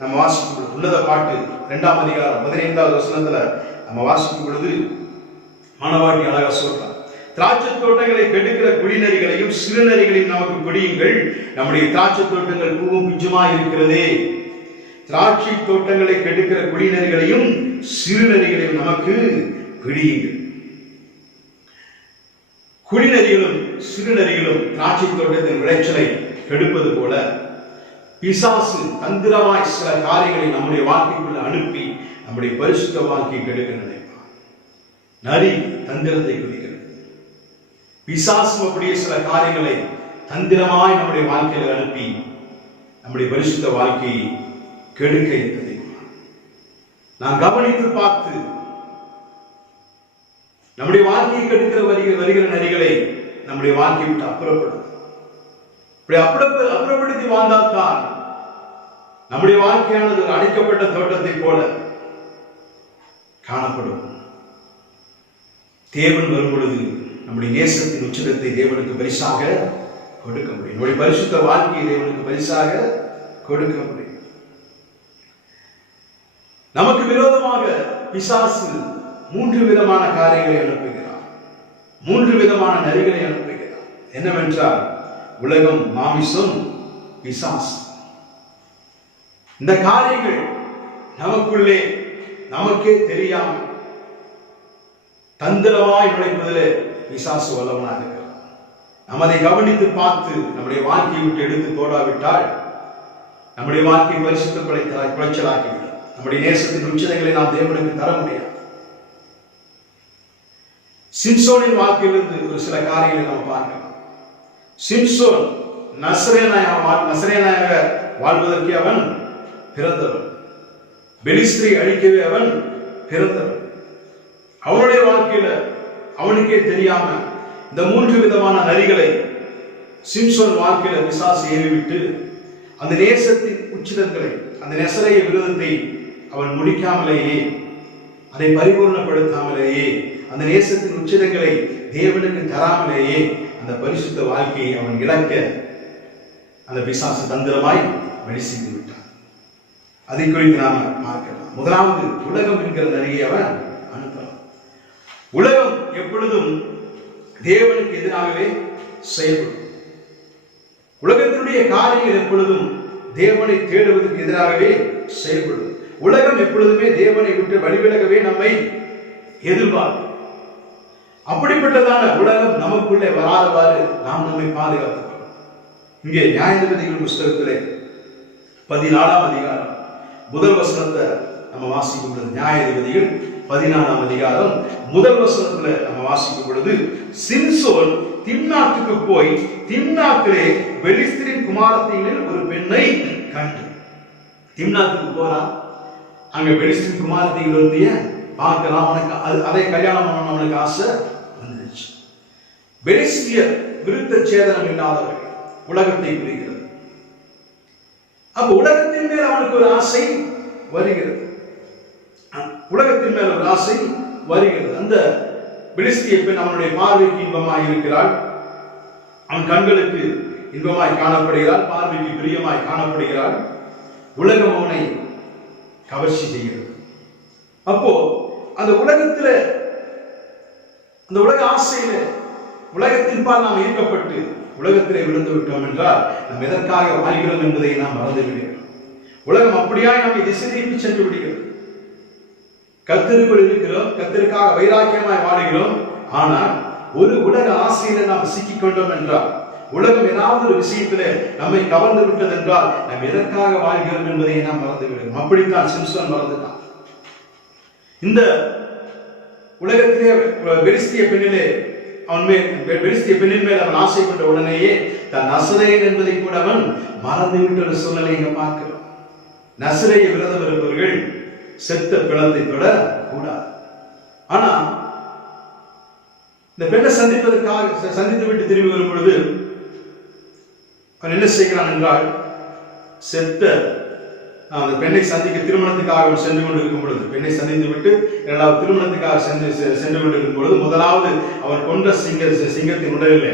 நம்ம வாசிக்கும் பொழுது, உன்னத பாட்டு 2ஆம் அதிகாரம் 15வது வசனத்துல நம்ம வாசிக்கும் பொழுது மாணவாட்டி அழகா சொல்றான், திராட்சை தோட்டங்களை கெடுக்கிற குடிநரிகளையும் சிறுநரிகளையும் நமக்கு பிடியுங்கள். நம்முடைய திராட்சை தோட்டங்கள் பூவும் பிஞ்சுமா இருக்கிறதே. திராட்சை தோட்டங்களை கெடுக்கிற குடிநரிகளையும் சிறுநரிகளையும் நமக்கு பிடியுங்கள். குடிநரிகளும் சிறுநரிகளும் திராட்சை தோட்டத்தின் விளைச்சலை கெடுப்பது போல பிசாசு தந்திரமாய் சில காரியங்களை நம்முடைய வாழ்க்கைக்குள்ள அனுப்பி நம்முடைய பரிசுத்த வாழ்க்கையை கெடுக்க நினைப்பான். நரி தந்திரத்தை குறிக்கிறது. பிசாசு அப்படியே சில காரியங்களை தந்திரமாய் நம்முடைய வாழ்க்கையில் அனுப்பி நம்முடைய பரிசுத்த வாழ்க்கையை கெடுக்க இருப்பதை நான் கவனித்து பார்த்து நம்முடைய வாழ்க்கையை கெடுக்கிற வருகிற நரிகளை நம்முடைய வாழ்க்கையை விட்டு அப்புறப்படுது. அப்புறப்படுத்தி வாழ்ந்தால்தான் நம்முடைய வாழ்க்கையானது அடைக்கப்பட்ட தோட்டத்தை போல காணப்படும். தேவன் வரும் பொழுது நம்முடைய நேசத்தின் உச்சிதத்தை தேவனுக்கு பரிசாக கொடுக்க முடியும். நம்முடைய பரிசுத்த வாழ்க்கையை தேவனுக்கு பரிசாக கொடுக்க முடியும். நமக்கு விரோதமாக பிசாசு 3 விதமான காரியங்களை அனுப்புகிறார். 3 விதமான நரிகளை அனுப்புகிறார். என்னவென்றால் உலகம், மாமிசம், பிசாசு. இந்த காரியங்கள் நமக்குள்ளே நமக்கே தெரியாமல் தந்திரமாய் நுழைப்பதிலே பிசாசு வல்லவனாக இருக்கிறார். நாம் அதை கவனித்து பார்த்து நம்முடைய வாழ்க்கையை விட்டு எடுத்து போடாவிட்டால் நம்முடைய வாழ்க்கை பரிசுத்த குலைச்சலாக்கிவிடும். நம்முடைய நேசத்தின் உச்சதைகளை நாம் தேவனுக்கு தர முடியாது. சிம்சோனின் வாழ்க்கையிலிருந்து ஒரு சில காரியங்களை நாம் பார்க்கலாம். சிம்சோன் நசரேனாயாக வாழ்வதற்கு அவன் பிறந்தவன். பெலிஸ்திரை அழிக்கவே அவன் பிறந்தவன். அவனுடைய வாழ்க்கையில அவனுக்கே தெரியாம இந்த 3 விதமான நரிகளை சிம்சோன் வாழ்க்கையில பிசாசு ஏறிவிட்டு அந்த நேசத்தின் உச்சிதங்களை, அந்த நெசரைய விரோதத்தை அவன் முடிக்காமலேயே, அதை பரிபூர்ணப்படுத்தாமலேயே, அந்த நேசத்தின் உச்சிதங்களை தேவனுக்கு தராமலேயே அந்த பரிசுத்த வாழ்க்கையை அவன் இழக்க அந்த பிசாசு தந்திரமாய் வழி செய்து விட்டான். அதை குறித்து நாம பார்க்கலாம். முதலாவது, உலகம் என்கிற நரியை அவன் அனுப்பலாம். உலகம் எப்பொழுதும் தேவனுக்கு எதிராகவே செயல்படும். உலகத்தினுடைய காரியங்கள் எப்பொழுதும் தேவனை தேடுவதற்கு எதிராகவே செயல்படும். உலகம் எப்பொழுதுமே தேவனை விட்டு வழிவிலகவே நம்மை எதிர்பார்க்கும். அப்படிப்பட்டதான உலகம் நமக்குள்ளே வராதவாறு நாம் நம்மை பாதுகாத்துக் கொள்ளும். இங்கே நியாயாதிபதிகள் புஸ்தகத்திலே 14ஆம் அதிகாரம் முதல் வசனத்தை நம்ம வாசிக்கும் பொழுது, நியாயாதிபதிகள் 14ஆம் அதிகாரம் முதல் வசனத்துல நம்ம வாசிக்கும் பொழுது, சிம்சோன் திம்னாத்துக்கு போய் திம்னாத்திலே பெலிஸ்தரின் குமாரத்திகளில் ஒரு பெண்ணை கண்டு. திம்னாத்துக்கு போறான். அங்க பெலிஸ்தரின் குமாரத்திகள் ஒருத்திய பார்க்கலாம். அவனுக்கு அதை கல்யாணம் பண்ணணும் அவனுக்கு ஆசை வந்துருச்சு. பெலிஸ்தியர் விருத்த சேதனம் இல்லாதவர்கள், உலகத்தை குறிக்கிறது. அப்ப உலகத்தின் மேல் அவனுக்கு ஒரு ஆசை வருகிறது. உலகத்தின் மேல் ஒரு ஆசை வருகிறது. அந்த பெலிஸ்திய பெண் அவனுடைய பார்வைக்கு இன்பமாய் இருக்கிறாள். அவன் கண்களுக்கு இன்பமாய் காணப்படுகிறாள், பார்வைக்கு பிரியமாய் காணப்படுகிறாள். உலகம் அவனை கவர்ச்சி செய்கிறது. அப்போ அந்த உலகத்துல, அந்த உலக ஆசையில, உலகத்தின் பால் நாம் ஈர்க்கப்பட்டு உலகத்திலே விழுந்து விட்டோம் என்றால் நாம் எதற்காக வாழ்கிறோம் என்பதை நாம் மறந்து விடுகிறோம். உலகம் அப்படியாய் நம்மை திசை திருப்பி சென்று விடுகிறது. கர்த்தருக்குள் இருக்கிறோம், கர்த்தருக்காக வைராக்கியமாய் வாழுகிறோம். ஆனால் ஒரு உலக ஆசையில நாம் சிக்கிக் கொண்டோம் என்றால், உலகம் ஏதாவது ஒரு விஷயத்திலே நம்மை கவர்ந்து விட்டது என்றால் நாம் எதற்காக வாழ்கிறோம் என்பதை நாம் மறந்து விடுகிறோம். அப்படித்தான் சிம்சோன் மறந்துட்டான். இந்த உலகத்திலே பெலிஸ்திய பெண்ணிலே பெலிஸ்திய பெண்ணின் மேல் அவன் ஆசை கொண்ட உடனேயே தன் நசரேயன் என்பதை கூட அவன் மறந்துவிட்ட ஒரு சூழ்நிலையை பார்க்கிறோம். நசரேய விரதம் இருப்பவர்கள் செத்த பிணத்தை தொட கூடாது. ஆனா இந்த பெண்ணை சந்தித்து விட்டு திரும்பி வரும் பொழுது அவன் என்ன செய்கிறான் என்றால், செத்த அந்த பெண்ணை சந்திக்க திருமணத்துக்காக சென்று கொண்டிருக்கும் பொழுது, பெண்ணை சந்தித்து விட்டு இரண்டாவது திருமணத்துக்காக சென்று கொண்டிருக்கும் பொழுது, முதலாவது அவர் கொன்ற சிங்கத்தின் உடலிலே,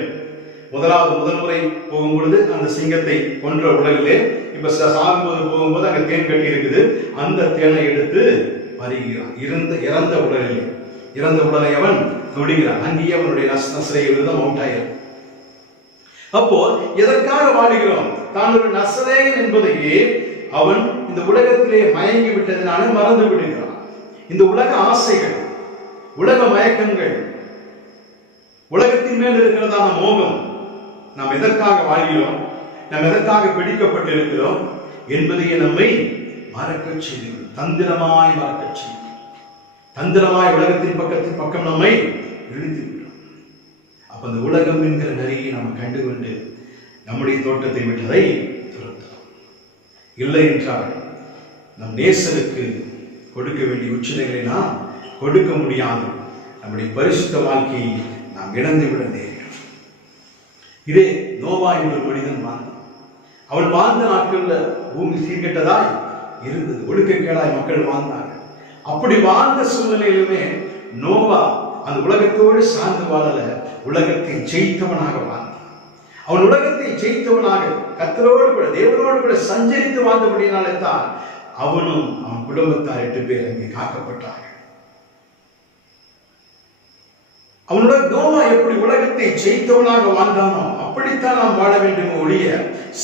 முதல் முறை போகும் பொழுது அந்த சிங்கத்தை கொன்ற உடலிலே, இப்ப சாகும்போது போகும்போது அங்க தேன் கட்டி இருக்குது. அந்த தேனை எடுத்து வருகிறான். இறந்த உடலை அவன் தொடுகிறான். அங்கேயே அவனுடைய நசரேய விரதம் அவுட் ஆயிரும். அப்போ எதற்காக வாழுகிறோம்? தான் ஒரு நசரேயன் என்பதையே அவன் இந்த உலகத்திலே மயங்கி விட்டதனால மறந்து விடுகிறான். இந்த உலக ஆசைகள், உலக மயக்கங்கள், உலகத்தின் மேல் இருக்கிறதான மோகம், நாம் எதற்காக வாழ்கிறோம், நாம் எதற்காக பிடிக்கப்பட்டு இருக்கிறோம் என்பதையே நம்மை மறக்க செய்யும். தந்திரமாய் மறக்க செய்யும். தந்திரமாய் உலகத்தின் பக்கம் நம்மை இழுத்து விடும். அப்ப அந்த உலகம் என்கிற நரியை நாம் கண்டுகொண்டு நம்முடைய தோட்டத்தை விட்டதை துரத்தலாம். இல்லை என்றால் நம் நேசருக்கு கொடுக்க வேண்டிய உச்சனைகளை நாம் கொடுக்க முடியாது. நம்முடைய பரிசுத்த வாழ்க்கையை நாம் இழந்துவிட நேரிடும். இதே நோவா என்ற ஒரு மனிதன் வாழ்ந்தான். அவன் வாழ்ந்த நாட்கள்ல பூமி சீர்கெட்டதாய் இருந்தது, ஒழுக்கக்கேடாய் மக்கள் வாழ்ந்தாங்க. அப்படி வாழ்ந்த சூழ்நிலையிலுமே நோவா அந்த உலகத்தோடு சார்ந்து வாழல, உலகத்தை ஜெயித்தவனாக வாழ்ந்தான். அவன் உலகத்தை ஜெயித்தவனாக கர்த்தரோடு கூட தேவனோடு கூட சஞ்சரித்து வாழ்ந்தபடினாலே தான் அவனும் அவன் குடும்பத்தார் 8 பேர் அங்கே காக்கப்பட்டார்கள். அவனோட நோவா எப்படி உலகத்தை ஜெயித்தவனாக வாழ்ந்தானோ அப்படித்தான் நாம் வாழ வேண்டும் ஒழிய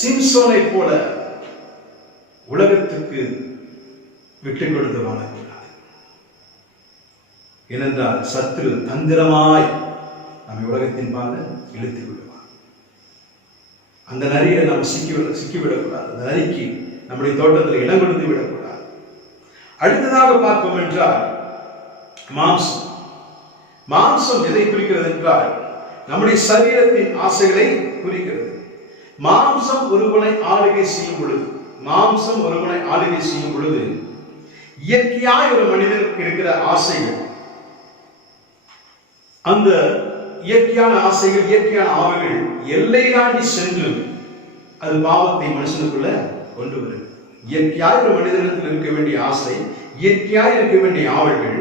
சிம்சோனை போல உலகத்துக்கு விட்டு கொடுத்து வாழக்கூடாது. ஏனென்றால் சத்ரு தந்திரமாய் நம்மை உலகத்தின் பால் இழுத்து விடுவான். அந்த நரியை நாம் சிக்கிவிடக்கூடாது. அந்த நரிக்கு நம்முடைய தோட்டத்தில் இடம் கொடுத்து விடக்கூடாது. அடுத்ததாக பார்ப்போம் என்றால் மாம்சம் எதை குறிக்கிறது என்றால் நம்முடைய சரீரத்தின் ஆசைகளை குறிக்கிறது. மாம்சம் ஒருவனை ஆளுகை செய்யும் பொழுது இயற்கையாய் ஒரு மனிதனுக்கு இருக்கிற ஆசைகள், அந்த இயற்கையான ஆசைகள், இயற்கையான ஆவல்கள் எல்லை தாண்டி சென்று அது பாவத்தை மனுஷனுக்குள்ள கொண்டு வருது. இயற்கையாய் ஒரு மனிதனிடத்தில் இருக்க வேண்டிய ஆசை, இயற்கையாய் இருக்க வேண்டிய ஆவல்கள்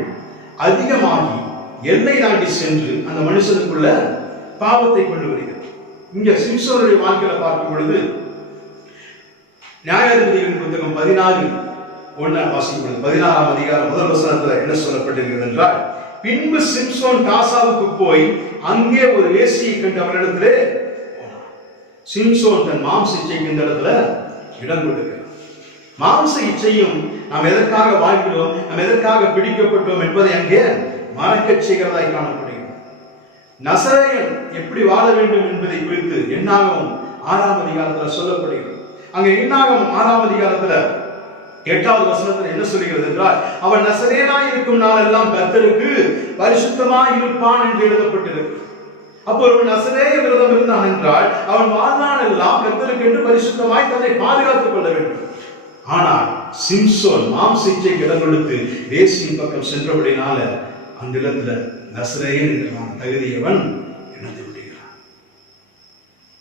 அதிகமாகி எல்லை தாண்டி சென்று அந்த மனுஷனுக்குள்ள பாவத்தை கொண்டு வருகிறது. இங்க சிம்சோனுடைய வாழ்க்கையில பார்க்கும் பொழுது நியாயாதிபதிகளின் புத்தகம் 14:1 வாசிக்கும் பொழுது 16ஆம் அதிகாரம் முதல் வசனத்துல என்ன சொல்லப்பட்டிருக்கிறது என்றால், பின்பு சிம்சோன் காசாவுக்கு போய் அங்கே ஒரு வேசியை கண்டு அவரிடத்திலே சிம்சோன் தன் மாம்ச இச்சைக்கு இந்த இடத்துல இடம் கொடுக்கிறார். மாம்ச இச்சையும் நாம் எதற்காக வாழ்கிறோம், நாம் எதற்காக பிடிக்கப்பட்டோம் என்பதை அங்கே மறக்க செய்கிறதாய் காணப்படுகிறது. நசரேயன் எப்படி வாழ வேண்டும் என்பதை குறித்து என்னாகமம் 6ஆம் அதிகாரத்தில் சொல்லப்படுகிறது. அங்க என்னாகமம் 6ஆம் அதிகாரத்துல 8வது வசனத்தில் என்ன சொல்கிறது என்றால், அவன் நசரேயனாய் இருக்கும் நாளெல்லாம் கர்த்தருக்கு பரிசுத்தமாய் இருப்பான் என்று எழுதப்பட்டிருக்கு. அப்போ ஒரு நசரேய விரதம் இருந்தான் என்றால் அவன் வாழ்நாள் எல்லாம் கர்த்தருக்கு என்று பரிசுத்தமாய் தன்னை பாதுகாத்துக் கொள்ள வேண்டும். ஆனால் சிம்சோன் மாம்ச இச்சைக்கு இடம் கொடுத்து வேசியின் பக்கம் சென்றபடினால அந்த இடத்துல நசரேயன் என்ற தகுதியவன் இழந்து விடுகிறான்.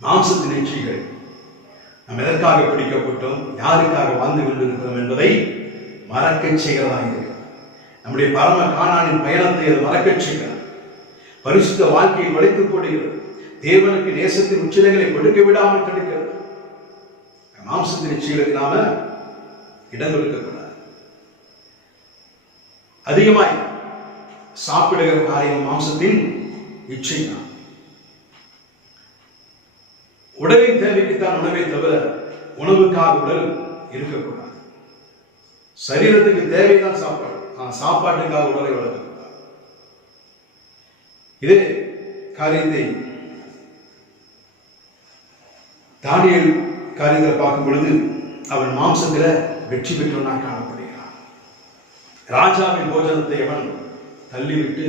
மாம்சத்தின் இச்சைகள் நாம் எதற்காக பிடிக்கப்பட்டோம், யாருக்காக வாழ்ந்து கொண்டிருக்கிறோம் என்பதை மறக்க செய்கிறதாக இருக்கிறது. நம்முடைய பரம கானானின் பயணத்தை அது மறக்க செய்கிறது. பரிசுத்த வாழ்க்கையை வளைத்துப் போடுகிறது. தேவனுக்கு நேசத்தின் உச்சிலைகளை கொடுக்க விடாமல் தடுக்கிறது. மாம்சத்தின் இச்சைகளுக்கு நாம இடம் கொடுக்கக்கூடாது. அதிகமாய் சாப்பிடுகிற காரியம் மாம்சத்தின் இச்சை தான். உடலின் தேவைக்குத்தான் உணவை தவிர உணவுக்காக உடல் இருக்கக்கூடாது. சரீரத்துக்கு தேவைதான் சாப்பாடு, சாப்பாட்டுக்காக உடலை வளர்க்கக்கூடாது. இதே காரியத்தை தானியேல் காரியத்தை பார்க்கும் பொழுது அவன் மாம்சத்தில வெற்றி பெற்றவனாக காணப்படுகிறான். ராஜாவின் போஜனத்தை அவன் தள்ளிவிட்டு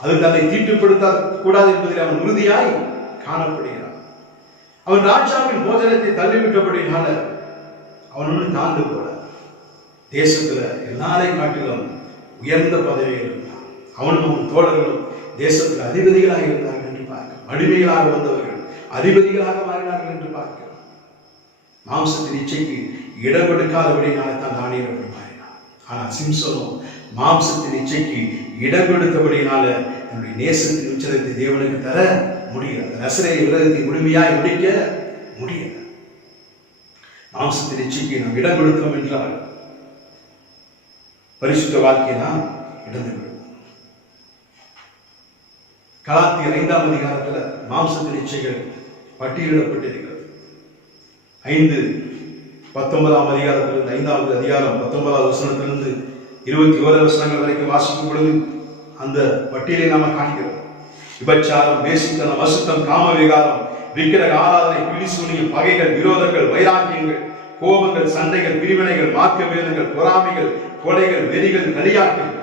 அது தன்னை தீட்டுப்படுத்த கூடாது என்பதில் அவன் உறுதியாய் காணப்படுகிறான். அவன் ராஜாவின் போஜனத்தை தள்ளிவிட்டபடினால அவன் ஒன்று தாழ்ந்து போல தேசத்துல எல்லாரையும் காட்டிலும் உயர்ந்த பதவியில் இருந்தான். அவனும் அவன் தோழர்களும் தேசத்தில் அதிபதிகளாக இருந்தார்கள் என்று பார்க்கிறோம். அடிமைகளாக வந்தவர்கள் அதிபதிகளாக மாறினார்கள் என்று பார்க்கிறோம். மாம்சத்தின் இச்சைக்கு இடம் கொடுக்காதபடினால தான் தானியேல் அப்படி மாறினான். ஆனால் சிம்சோனோ மாம்சத்தின் இச்சைக்கு இடம் கொடுத்தபடினால என்னுடைய நேசத்தின் உச்சத்தை தேவனுக்கு தர முடியாது. நசரேய விரதத்தை முழுமையாய் முடிக்க முடியாது. மாம்சத்தின் இச்சைக்கு நாம் இடம் கொடுத்தோம் என்றால் பரிசுத்த வாழ்க்கையை நாம் இழந்து விடுவோம். கலாத்தியர் 5ஆம் அதிகாரத்துல மாம்சத்தின் இச்சைகள் பட்டியலிடப்பட்டிருக்கிறது. 5:19 அதிகாரத்திலிருந்து 5வது அதிகாரம் 19வது வசனத்திலிருந்து 21 வசனங்கள் வரைக்கும் வாசிக்கும் பொழுது அந்த பட்டியலை நாம காண்கிறோம். விபச்சாரம், வேசித்தனம், அசுத்தம், காம விகாரம், விக்கிரக ஆராதனை, பிடிசூனியம், பகைகள், விரோதங்கள், வைராக்கியங்கள், கோபங்கள், சண்டைகள், பிரிவினைகள், மார்க்க வேதங்கள், பொறாமைகள், கொலைகள், வெறிகள், களியாட்டுகள்,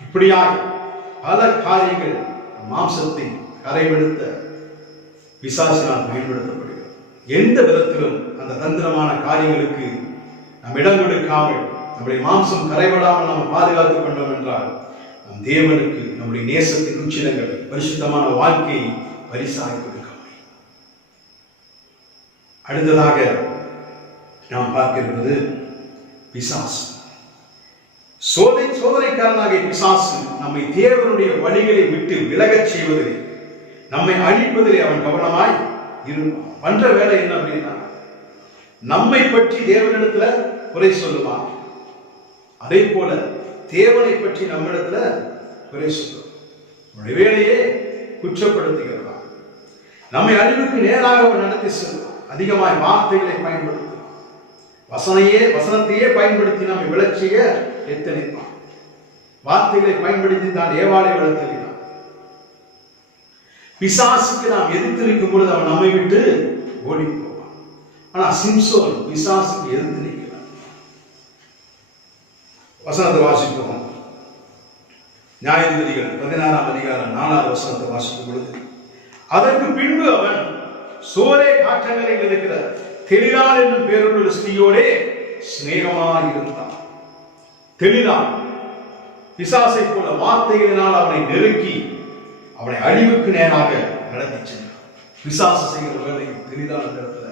இப்படியாய் பல காரியங்கள் மாம்சத்தை கரைபடுத்த பிசாசினால் பயன்படுத்தப்படுகிறது. எந்த விதத்திலும் அந்த தந்திரமான காரியங்களுக்கு நாம் இடம் கொடுக்காமல் நம்முடைய மாம்சம் கரைபடாமல் நாம் பாதுகாத்துக் கொண்டோம் என்றால் நம் தேவனுக்கு நம்முடைய நேசத்தின் உச்சிலங்களை பரிசுத்தமான வாழ்க்கையை பரிசாக கொடுக்க முடியும். அடுத்ததாக நாம் பார்க்க இருப்பது பிசாசு. சோதனைக்காரனாகிய பிசாசு நம்மை தேவனுடைய வழிகளை விட்டு விலகச் செய்வதிலே, நம்மை அழிப்பதிலே அவன் கவனமாய் இருப்பான். பண்ற வேலை என்ன அப்படின்னா, நம்மை பற்றி தேவனிடத்துல குறை சொல்லுவான். அதே போல தேவனை பற்றி நம்மிடத்துல குறை சொல்லுவான். நம்முடைய வேலையே குற்றப்படுத்துகிறான். நம்மை அழிவுக்கு நேராக அவன் நடத்தி செல்வான். அதிகமாய் வார்த்தைகளை பயன்படுத்துவான். வசனத்தையே பயன்படுத்தி நம்மை விளச்சிய எத்தனைப்பான். வார்த்தைகளை பயன்படுத்தி தான் ஏவாளை விளத்தலினான். பிசாசுக்கு நாம் எதிர்த்து நிற்கும் பொழுது அவன் நம்மை விட்டு ஓடி போவான். ஆனா சிம்சோன் பிசாசுக்கு எதிர்த்து நிற்கிறான். வசனத்தை வாசிப்போம். நியாயாதிபதிகள் 16ஆம் அதிகாரம் 4வது வசனத்தை வாசிக்கும் பொழுது, அதற்கு பின்பு அவன் சோரே காற்றங்கரையில் இருக்கிற தெளிலாள் என்னும் பேருள்ள ஸ்திரீயோடே சிநேகமாக இருந்தான். தெளிலாள் பிசாசை போல வார்த்தைகளினால் அவனை நெருக்கி அவனை அழிவுக்கு நேராக நடத்தி சென்றான். பிசாசு செய்கிற வேலை தெளிலான இடத்துல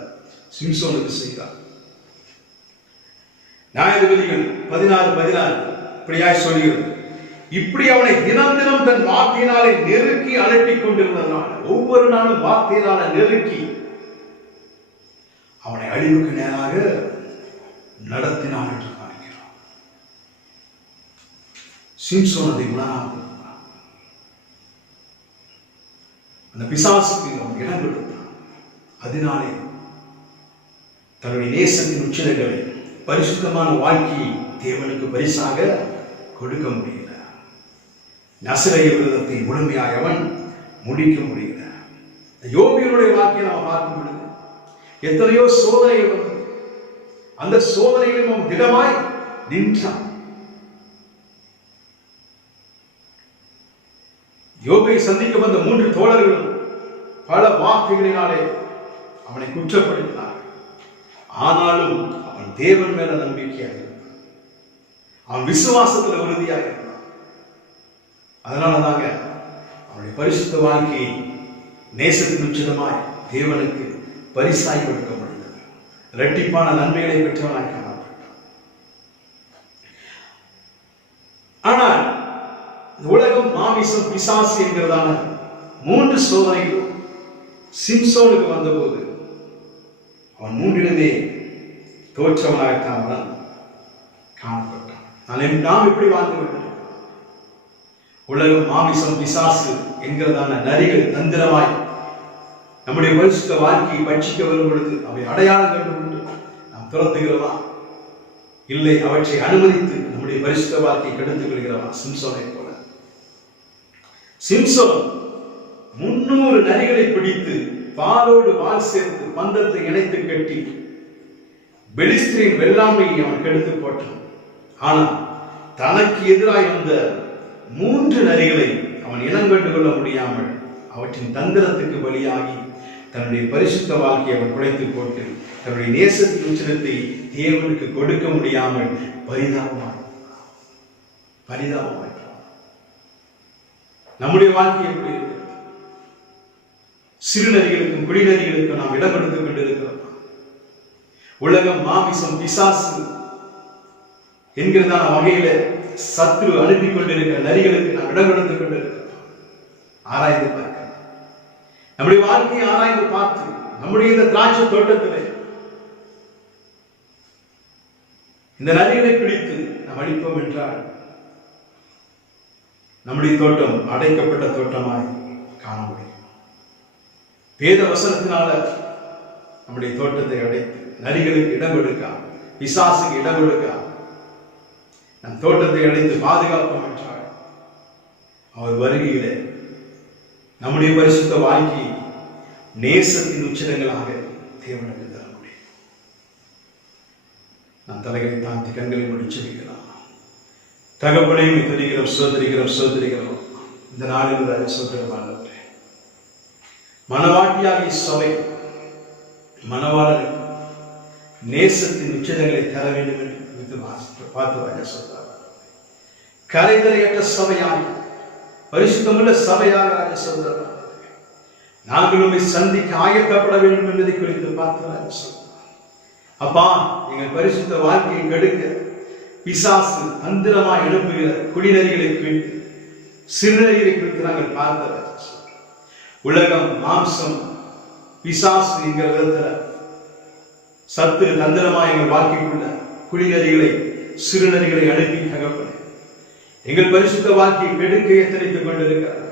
சிம்சோனுக்கு செய்தார். நியாயாதிபதிகள் 16:14 இப்படியாய் சொல்கிறது, இப்படி அவனை தினம் தினம் தன் வார்த்தையினாலே நெருக்கி அலட்டிக் கொண்டிருந்ததுனால, ஒவ்வொரு நாளும் வார்த்தையினால நெருக்கி அவனை அழிவுக்கு நேராக நடத்தினான் என்று காண்கிறோம். சிம்சோன் அதை உணராமல் அந்த பிசாசுக்கு அவன் இடம் கொடுத்தான். அதனாலே தன்னுடைய நேசத்தின் உச்சிலைகளை பரிசுத்தமான வாழ்க்கையை தேவனுக்கு பரிசாக கொடுக்க முடியல. நசரேய விரதத்தை முழுமையாக அவன் முடிக்க முடியல. யோபியனுடைய வாழ்க்கையை நாம் பார்க்கும் பொழுது எத்தனையோ சோதனைகள் வந்தது. அந்த சோதனையிலும் அவன் திடமாய் நின்றான். யோபை சந்திக்க வந்த 3 தோழர்களும் பல வார்த்தைகளினாலே அவனை குற்றப்படுத்தினார். ஆனாலும் அவன் தேவன் மேல நம்பிக்கையாக இருந்தான். அவன் விசுவாசத்துல உறுதியாக இருந்தான். அதனாலதாங்க அவனுடைய பரிசுத்த வாழ்க்கையை நேசத்தின் உச்சிதமாய் தேவனுக்கு பரிசாய் கொடுக்க முடிந்தது. இரட்டிப்பான நன்மைகளை பெற்றவனாய் காணப்பட்டான். ஆனால் உலகம், மாமிசம், பிசாசு என்கிறதான 3 சோதனைகளும் சிம்சோனுக்கு வந்தபோது அவன் 3லுமே தோற்றவனாகத்தான் காணப்பட்டான். நாம் எப்படி வாழ்ந்து கொண்டிருக்கிறோம்? உலகம், மாமிசம், பிசாசு என்கிறதான நரிகள் தந்திரமாய் நம்முடைய பரிசுத்த வாழ்க்கையை பட்சிக்க வரும் பொழுது அவை அடையாளம் கண்டுகொண்டு நாம் துரத்துகிறோமா? இல்லை, அவற்றை அனுமதித்து நம்முடைய பரிசுத்த வாழ்க்கையை கெடுத்துக் கொள்கிறோமா? சிம்சோனை போல சிம்சோன் 300 நரிகளை பிடித்து வாளோடு வாள் சேர்த்து பந்தத்தை இணைத்து கட்டி பெலிஸ்தரின் வெள்ளாமையை அவன் கெடுத்து போட்டான். ஆனால் தனக்கு எதிராய் வந்த 3 நரிகளை அவன் இனங்கண்டு கொள்ள முடியாமல் அவற்றின் தந்திரத்துக்கு பலியாகி தன்னுடைய பரிசுத்த வாழ்க்கையை அவன் குலைத்து போட்டு தன்னுடைய நேசத்தின் உச்சத்தை தேவனுக்கு கொடுக்க முடியாமல் பரிதாபமாய் நம்முடைய வாழ்க்கை எப்படி இருக்கிறது? சிறுநரிகளுக்கும் குடிநரிகளுக்கும் நாம் இடம் கொடுத்துக் கொண்டிருக்கிறோம். உலகம், மாமிசம், பிசாசு என்கிறதான வகையில சத்ரு அனுப்பி கொண்டிருக்கிற நரிகளுக்கு நாம் இடம் கொடுத்துக் கொண்டிருக்கிறோம். ஆராய்ந்து பார்க்கலாம். நம்முடைய வாழ்க்கையை ஆராய்ந்து பார்த்து நம்முடைய இந்த திராட்சை தோட்டத்திலே இந்த நரிகளை பிடித்து நாம் அழிப்போம் என்றால் நம்முடைய தோட்டம் அடைக்கப்பட்ட தோட்டமாய் காண முடியும். வேத வசனத்தினால நம்முடைய தோட்டத்தை அடைத்து நரிகளுக்கு இடம் கொடுக்க, பிசாசுக்கு இடம் கொடுக்க நம் தோட்டத்தை அடைத்து பாதுகாப்போம் என்றால் அவர் வருகையிலே நம்முடைய பரிசுத்த வாழ்க்கையை நேசத்தின் உச்சிதங்களாக தேவனுக்கு தர முடியும். நம் தலைகளை தாழ்த்தி கண்களை முடிச்சிருக்கலாம். தகப்பனையும் சோதரிக்கிறோம். இந்த நாளில் சொல்கிறேன், மனவாட்டியாகிய சபை மனவாளனுக்கு நேசத்தின் உச்சிதங்களை தர வேண்டும் என்று பார்த்து சொல்றார். கரைதலையற்ற சபையாக, பரிசுத்தமுள்ள சபையாக சொல்றார். நாங்களும் சந்திக்க ஆயத்தப்பட வேண்டும் என்பதை குறித்து பார்த்து சொல்றார். அப்பா, எங்கள் பரிசுத்த வாழ்க்கையை கெடுக்க பிசாசு தந்திரமாய் எழுப்புகிற குடிநரிகளை குறித்து, சிறுநரிகளை குறித்து நாங்கள் பார்த்த உலகம், மாம்சம், பிசாசு என்கிற விதத்தில் சத்து தந்திரமாய் எங்கள் வாழ்க்கைக்குள்ள குடிநரிகளை, சிறுநரிகளை அனுப்பி தகப்பன எங்கள் பரிசுத்த வாழ்க்கையை கெடுக்க எத்தனைத்துக் கொண்டிருக்கிறார்.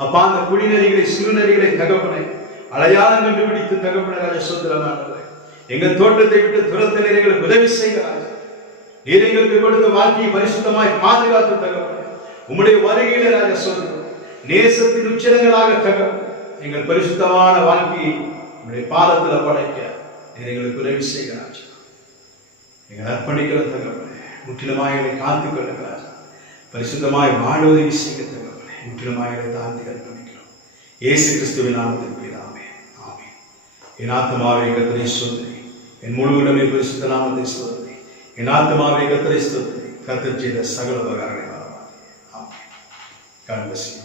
அப்பா, அந்த குடிநரிகளை, சிறுநரிகளை தகப்பனை அடையாளம் கண்டுபிடித்து தகப்பன ராஜசோதரமானவரை எங்கள் தோட்டத்தை விட்டு துரத்த நிறைகளுக்கு உதவி செய்கிறார். நீர் எங்களுக்கு கொடுத்த வாழ்க்கையை பரிசுத்தமாய் பாதுகாத்து தகப்பன உம்முடைய வருகையில ராஜசோதரம் நேசத்தின் உச்சிதங்களாக தகப்பன எங்கள் பரிசுத்தமான வாழ்க்கையை உம்முடைய பாதத்தில் படைக்க நீர் எங்களுக்கு உதவி செய்கிறார். எங்கள் அர்ப்பணிக்கிற தகப்பன முற்றிலுமாய் எங்களை காத்துக் கொள்ளுகிறார். பரிசுத்தமாய் வாழ உதவி செய்ய தகப்பன முற்றிலுமாய் எங்களை தாழ்த்தி அர்ப்பணிக்கிறோம். இயேசு கிறிஸ்துவின் நாமத்தில் பிதாவே, ஆமென். என் ஆத்மாவை கர்த்தரை ஸ்தோத்திரி, என் முழு உடலை பரிசுத்த நாமத்தை ஸ்தோத்திரி, என் ஆத்மாவை கர்த்தரை ஸ்தோத்திரி, கர்த்தர் செய்த சகல உபகாரங்களை மறவாதே. ஆமென். God bless you.